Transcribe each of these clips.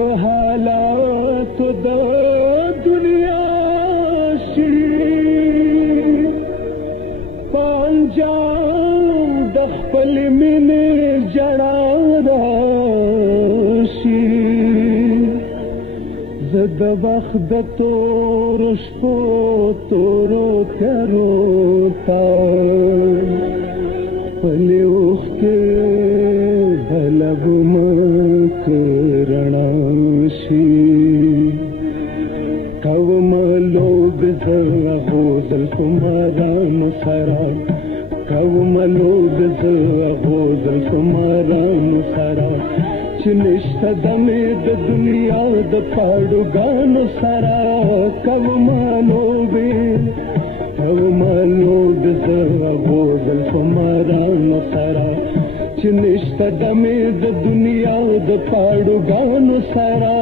حالات د دنیا شړي پنجام د خپل مینې جړا راشي زه د وخت د تور شپو تورو تیارو ته خپلې اوښکې بلبم رڼا شي کوم لوب زه هغو زلفو مارانو سره کوم لوب زه هغو زلفو مارانو سره چې نشته دمې د دنیا د پاړوګانو سره کوم لوب زه هغو زلفو مارانو سره چې نشته دمې د دنیا د پاړوګانو سره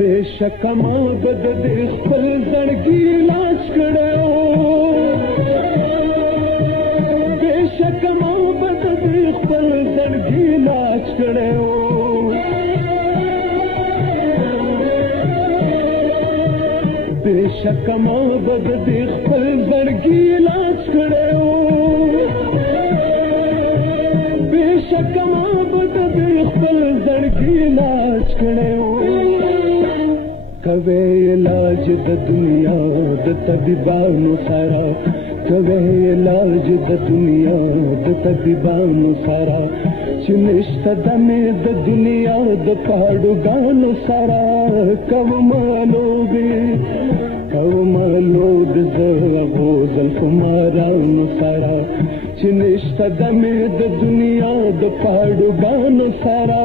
بېشکه ما به د دې خپل زړګي لاس کړی بېشکه ما به د دې خپل زړګي لاس کړی بېشکه ما به د دې خپل زړګي لاس کړی بېشکه ما به د دې خپل زړګي لاس کړی کوي علاج د دنیا د طبيبانو سره کوي علاج د دنیا د طبيبانو سره چې نشته دمې د دنیا د پاړوګانو سره کوم لوب زه هغو زلفو مارانو سره چې نشته دمې د دنیا د پاړوګانو سره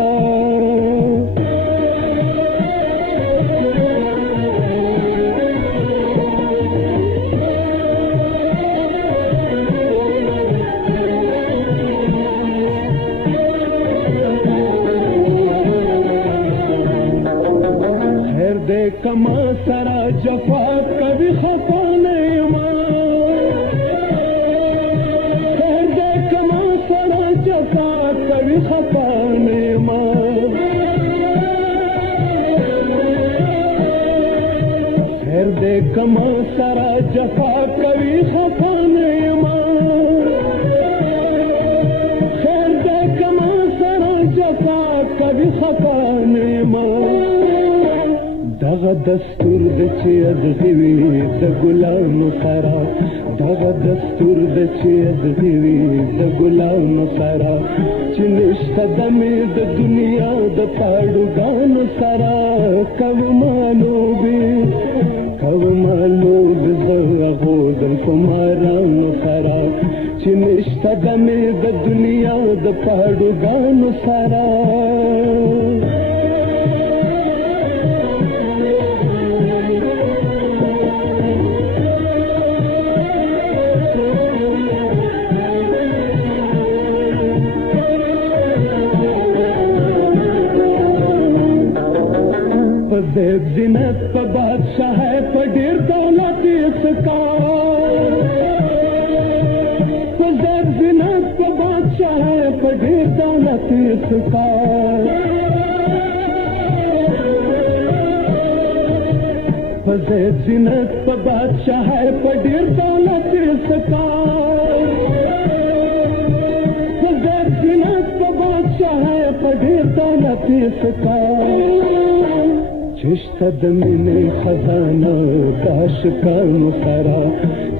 کما سرا جفا کبھی خفا نہیں خیر دے کما سرا جفا کبھی خفا نہیں خیر دے کما سرا جفا کبھی خفا نہیں خیر دے کما سرا جفا کبھی خفا نہیں دغه دستور د چې ادغوي د ګلانو سره دغه دستور د چې ادغوي د ګلانو سره چې نشته دمې د دنیا د پاړوګانو سره کوم لوب زه هغو زلفو مارانو سره چې نشته دمې د دنیا د پاړوګانو سره زیب زینت په بادشاہ په ډېر دولت اسکا زیب زینت په بادشاہ په ډېر دولت اسکا زیب زینت په بادشاہ په ډېر دولت اسکا زیب زینت په بادشاہ په ډېر دولت اسکا چشته د مینې خزانه د عاشقانو سره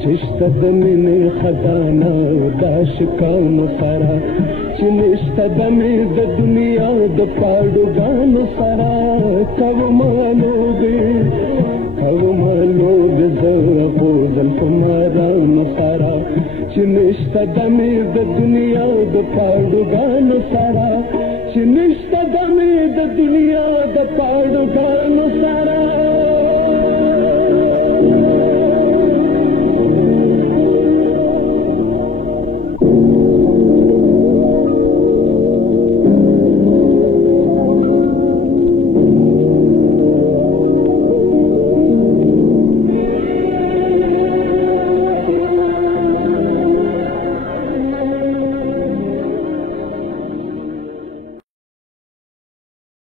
چشته د مینې خزانه د عاشقانو سره چې نشته دمې د دنیا د پاړوګانو سره کوم لوب زه هغو زلفو مارانو سره چې نشته دمې د دنیا د پاړوګانو سره چې نشته دمې د دنیا د پاړوګانو